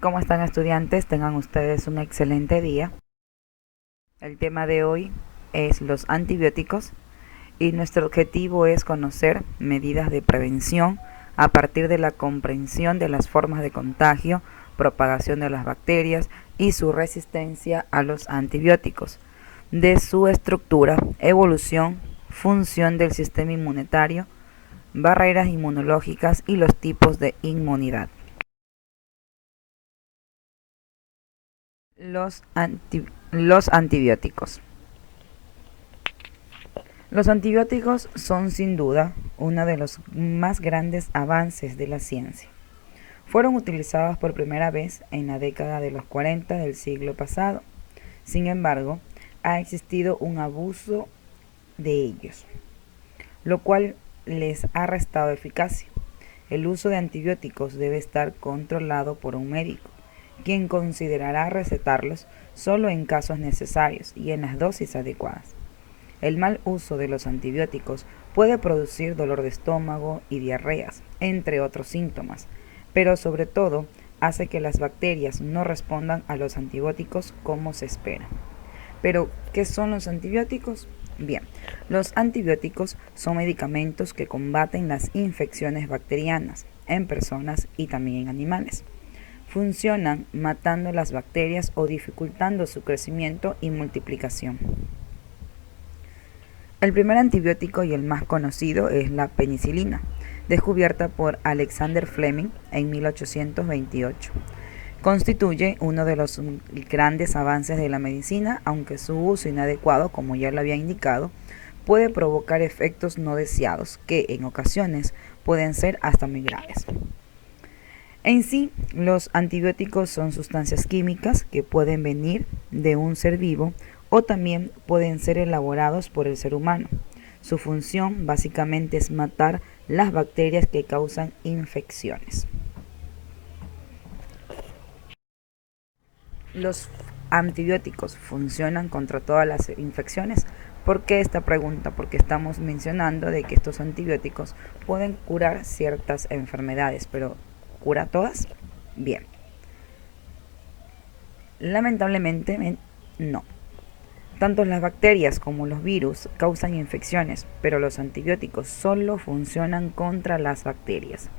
¿Cómo están estudiantes? Tengan ustedes un excelente día. El tema de hoy es los antibióticos y nuestro objetivo es conocer medidas de prevención a partir de la comprensión de las formas de contagio, propagación de las bacterias y su resistencia a los antibióticos, de su estructura, evolución, función del sistema inmunitario, barreras inmunológicas y los tipos de inmunidad. Los, anti- los antibióticos. Los antibióticos son sin duda uno de los más grandes avances de la ciencia. Fueron utilizados por primera vez en la década de los 40 del siglo pasado. Sin embargo, ha existido un abuso de ellos, lo cual les ha restado eficacia. El uso de antibióticos debe estar controlado por un médico, quien considerará recetarlos solo en casos necesarios y en las dosis adecuadas. El mal uso de los antibióticos puede producir dolor de estómago y diarreas, entre otros síntomas, pero sobre todo hace que las bacterias no respondan a los antibióticos como se espera. Pero, ¿qué son los antibióticos? Bien, los antibióticos son medicamentos que combaten las infecciones bacterianas en personas y también en animales. Funcionan matando las bacterias o dificultando su crecimiento y multiplicación. El primer antibiótico y el más conocido es la penicilina, descubierta por Alexander Fleming en 1828. Constituye uno de los grandes avances de la medicina, aunque su uso inadecuado, como ya lo había indicado, puede provocar efectos no deseados que en ocasiones pueden ser hasta muy graves. En sí, los antibióticos son sustancias químicas que pueden venir de un ser vivo o también pueden ser elaborados por el ser humano. Su función básicamente es matar las bacterias que causan infecciones. Los antibióticos funcionan contra todas las infecciones. ¿Por qué esta pregunta? Porque estamos mencionando de que estos antibióticos pueden curar ciertas enfermedades, pero ¿cura todas? Bien. Lamentablemente no. Tanto las bacterias como los virus causan infecciones, pero los antibióticos solo funcionan contra las bacterias.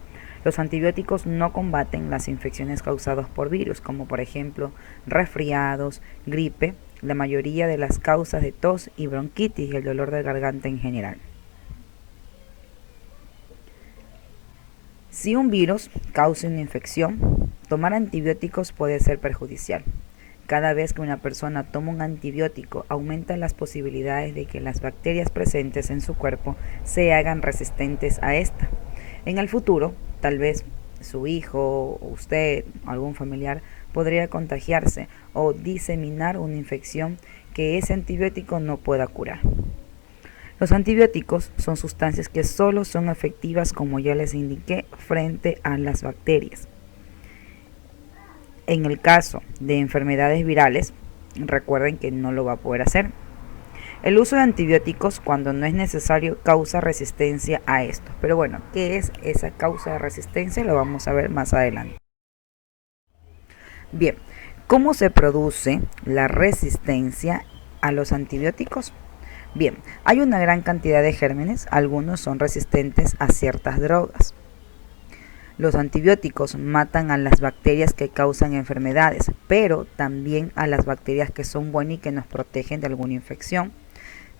Los antibióticos no combaten las infecciones causadas por virus, como por ejemplo resfriados, gripe, la mayoría de las causas de tos y bronquitis y el dolor de garganta en general. Si un virus causa una infección, tomar antibióticos puede ser perjudicial. Cada vez que una persona toma un antibiótico, aumentan las posibilidades de que las bacterias presentes en su cuerpo se hagan resistentes a esta. En el futuro, tal vez su hijo, usted, algún familiar podría contagiarse o diseminar una infección que ese antibiótico no pueda curar. Los antibióticos son sustancias que solo son efectivas, como ya les indiqué, frente a las bacterias. En el caso de enfermedades virales, recuerden que no lo va a poder hacer. El uso de antibióticos cuando no es necesario causa resistencia a esto. Pero bueno, ¿qué es esa causa de resistencia? Lo vamos a ver más adelante. Bien, ¿cómo se produce la resistencia a los antibióticos? Bien, hay una gran cantidad de gérmenes, algunos son resistentes a ciertas drogas. Los antibióticos matan a las bacterias que causan enfermedades, pero también a las bacterias que son buenas y que nos protegen de alguna infección.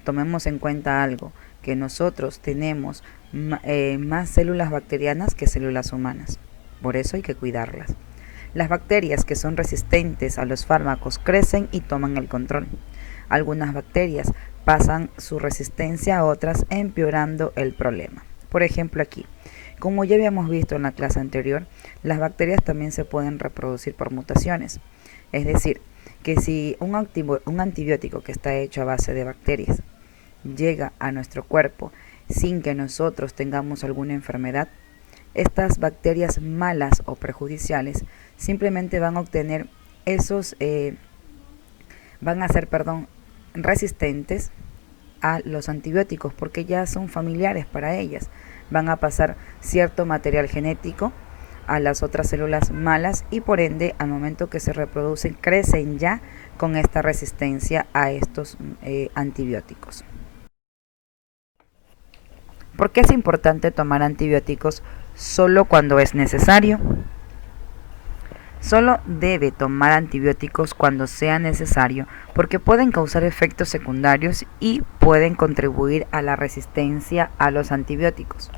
Tomemos en cuenta algo, que nosotros tenemos más células bacterianas que células humanas. Por eso hay que cuidarlas. Las bacterias que son resistentes a los fármacos crecen y toman el control. Algunas bacterias pasan su resistencia a otras, empeorando el problema. Por ejemplo, aquí, como ya habíamos visto en la clase anterior, las bacterias también se pueden reproducir por mutaciones. Es decir, que si un antibiótico que está hecho a base de bacterias llega a nuestro cuerpo sin que nosotros tengamos alguna enfermedad, estas bacterias malas o perjudiciales simplemente van a obtener van a ser, resistentes a los antibióticos porque ya son familiares para ellas. Van a pasar cierto material genético a las otras células malas y por ende al momento que se reproducen crecen ya con esta resistencia a estos antibióticos. ¿Por qué es importante tomar antibióticos solo cuando es necesario? Solo debe tomar antibióticos cuando sea necesario porque pueden causar efectos secundarios y pueden contribuir a la resistencia a los antibióticos.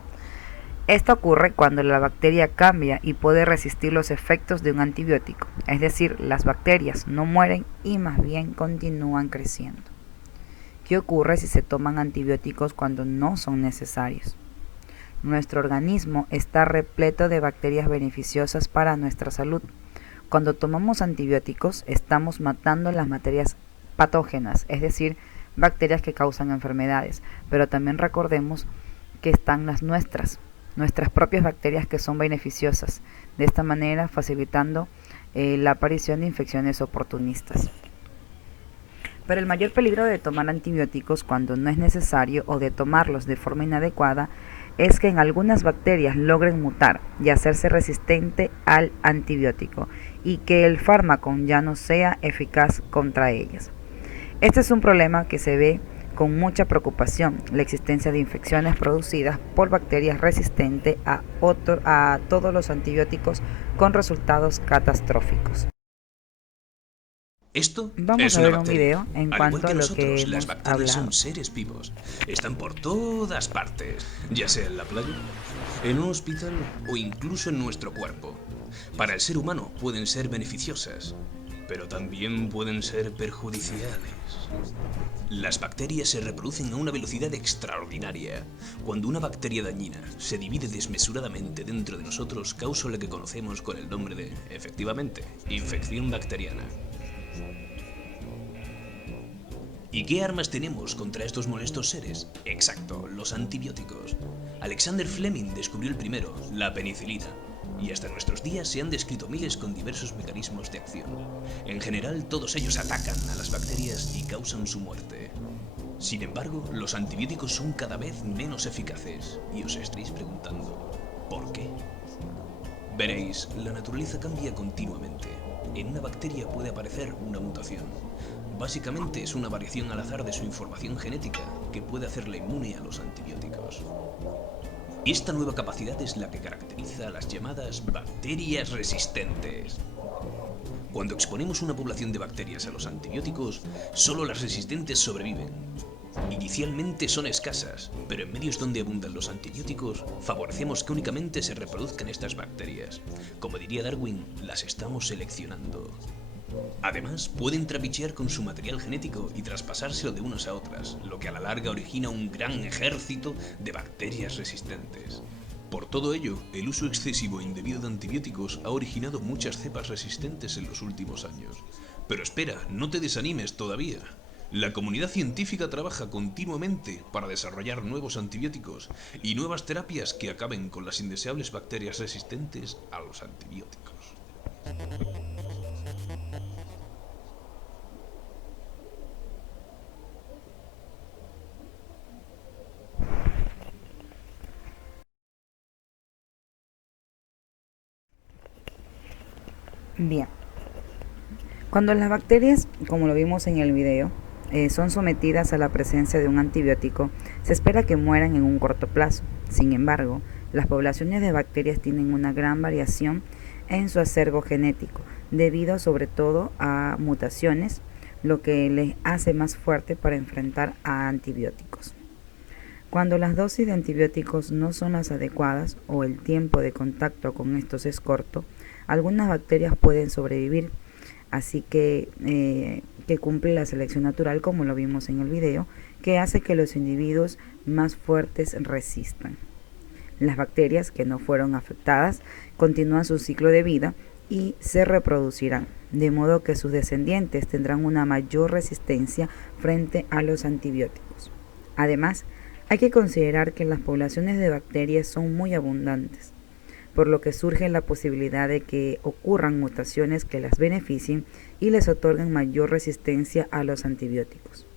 Esto ocurre cuando la bacteria cambia y puede resistir los efectos de un antibiótico, es decir, las bacterias no mueren y más bien continúan creciendo. ¿Qué ocurre si se toman antibióticos cuando no son necesarios? Nuestro organismo está repleto de bacterias beneficiosas para nuestra salud. Cuando tomamos antibióticos, estamos matando las bacterias patógenas, es decir, bacterias que causan enfermedades, pero también recordemos que están las nuestras propias bacterias que son beneficiosas, de esta manera facilitando la aparición de infecciones oportunistas. Pero el mayor peligro de tomar antibióticos cuando no es necesario o de tomarlos de forma inadecuada es que en algunas bacterias logren mutar y hacerse resistente al antibiótico y que el fármaco ya no sea eficaz contra ellas. Este es un problema que se ve con mucha preocupación, la existencia de infecciones producidas por bacterias resistentes a todos los antibióticos con resultados catastróficos. Esto Vamos es a una ver un bacteria. video en Al igual cuanto a que lo que nosotros, las hemos bacterias hablado. son seres vivos. Están por todas partes, ya sea en la playa, en un hospital o incluso en nuestro cuerpo. Para el ser humano pueden ser beneficiosas, pero también pueden ser perjudiciales. Las bacterias se reproducen a una velocidad extraordinaria. Cuando una bacteria dañina se divide desmesuradamente dentro de nosotros, causa lo que conocemos con el nombre de, efectivamente, infección bacteriana. ¿Y qué armas tenemos contra estos molestos seres? Exacto, los antibióticos. Alexander Fleming descubrió el primero, la penicilina, y hasta nuestros días se han descrito miles con diversos mecanismos de acción. En general, todos ellos atacan a las bacterias y causan su muerte. Sin embargo, los antibióticos son cada vez menos eficaces, y os estaréis preguntando, ¿por qué? Veréis, la naturaleza cambia continuamente. En una bacteria puede aparecer una mutación. Básicamente es una variación al azar de su información genética que puede hacerla inmune a los antibióticos. Esta nueva capacidad es la que caracteriza a las llamadas bacterias resistentes. Cuando exponemos una población de bacterias a los antibióticos, solo las resistentes sobreviven. Inicialmente son escasas, pero en medios donde abundan los antibióticos, favorecemos que únicamente se reproduzcan estas bacterias. Como diría Darwin, las estamos seleccionando. Además, pueden trapichear con su material genético y traspasárselo de unas a otras, lo que a la larga origina un gran ejército de bacterias resistentes. Por todo ello, el uso excesivo e indebido de antibióticos ha originado muchas cepas resistentes en los últimos años. Pero espera, no te desanimes todavía. La comunidad científica trabaja continuamente para desarrollar nuevos antibióticos y nuevas terapias que acaben con las indeseables bacterias resistentes a los antibióticos. Bien, cuando las bacterias, como lo vimos en el video, son sometidas a la presencia de un antibiótico, se espera que mueran en un corto plazo. Sin embargo, las poblaciones de bacterias tienen una gran variación en su acervo genético, debido sobre todo a mutaciones, lo que les hace más fuerte para enfrentar a antibióticos. Cuando las dosis de antibióticos no son las adecuadas o el tiempo de contacto con estos es corto, algunas bacterias pueden sobrevivir, así que cumple la selección natural, como lo vimos en el video, que hace que los individuos más fuertes resistan. Las bacterias que no fueron afectadas continúan su ciclo de vida y se reproducirán, de modo que sus descendientes tendrán una mayor resistencia frente a los antibióticos. Además, hay que considerar que las poblaciones de bacterias son muy abundantes, por lo que surge la posibilidad de que ocurran mutaciones que las beneficien y les otorguen mayor resistencia a los antibióticos.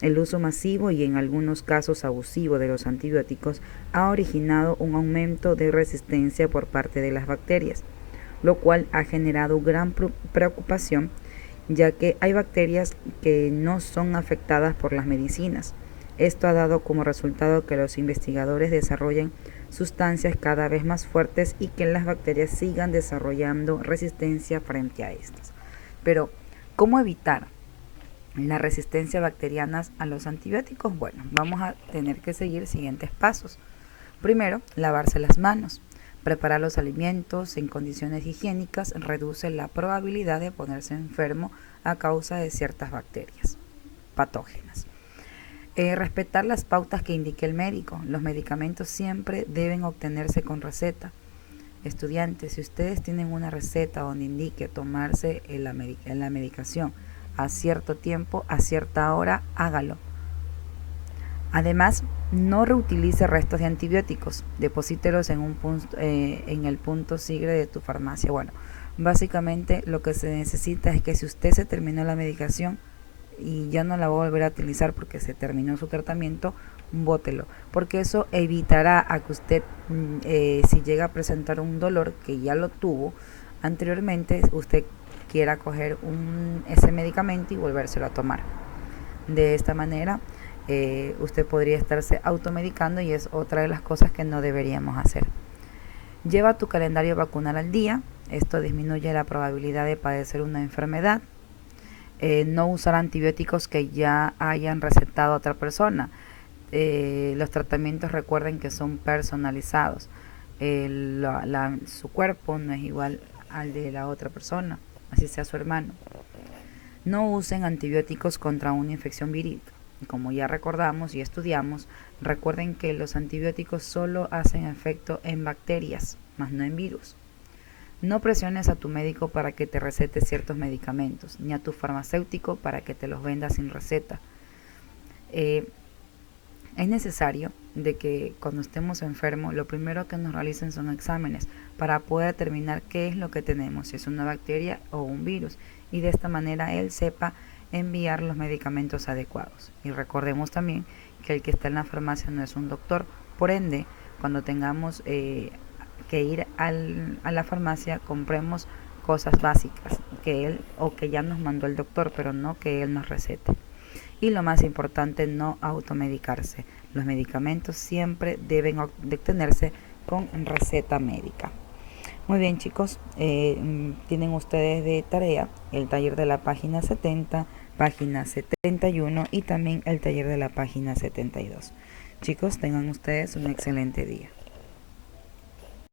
El uso masivo y en algunos casos abusivo de los antibióticos ha originado un aumento de resistencia por parte de las bacterias, lo cual ha generado gran preocupación, ya que hay bacterias que no son afectadas por las medicinas. Esto ha dado como resultado que los investigadores desarrollen sustancias cada vez más fuertes y que las bacterias sigan desarrollando resistencia frente a estas. Pero, ¿cómo evitar la resistencia bacteriana a los antibióticos? Bueno, vamos a tener que seguir siguientes pasos. Primero, lavarse las manos. Preparar los alimentos en condiciones higiénicas reduce la probabilidad de ponerse enfermo a causa de ciertas bacterias patógenas. Respetar las pautas que indique el médico. Los medicamentos siempre deben obtenerse con receta. Estudiantes, si ustedes tienen una receta donde indique tomarse la medicación a cierto tiempo, a cierta hora, hágalo. Además, no reutilice restos de antibióticos, deposítelos en el punto sigre de tu farmacia. Bueno, básicamente lo que se necesita es que si usted se terminó la medicación y ya no la va a volver a utilizar porque se terminó su tratamiento, bótelo, porque eso evitará a que usted, si llega a presentar un dolor que ya lo tuvo anteriormente, usted quiera coger ese medicamento y volvérselo a tomar. De esta manera, usted podría estarse automedicando y es otra de las cosas que no deberíamos hacer. Lleva tu calendario vacunal al día. Esto disminuye la probabilidad de padecer una enfermedad. No usar antibióticos que ya hayan recetado a otra persona. Los tratamientos, recuerden que son personalizados. Su cuerpo no es igual al de la otra persona, así sea su hermano. No usen antibióticos contra una infección vírica. Como ya recordamos y estudiamos, recuerden que los antibióticos solo hacen efecto en bacterias, más no en virus. No presiones a tu médico para que te recete ciertos medicamentos, ni a tu farmacéutico para que te los venda sin receta. Es necesario de que cuando estemos enfermos, lo primero que nos realicen son exámenes para poder determinar qué es lo que tenemos, si es una bacteria o un virus, y de esta manera él sepa enviar los medicamentos adecuados. Y recordemos también que el que está en la farmacia no es un doctor, por ende, cuando tengamos que ir a la farmacia, compremos cosas básicas que él o que ya nos mandó el doctor, pero no que él nos recete. Y lo más importante, no automedicarse. Los medicamentos siempre deben obtenerse con receta médica. Muy bien, chicos, tienen ustedes de tarea el taller de la página 70, página 71 y también el taller de la página 72. Chicos, tengan ustedes un excelente día.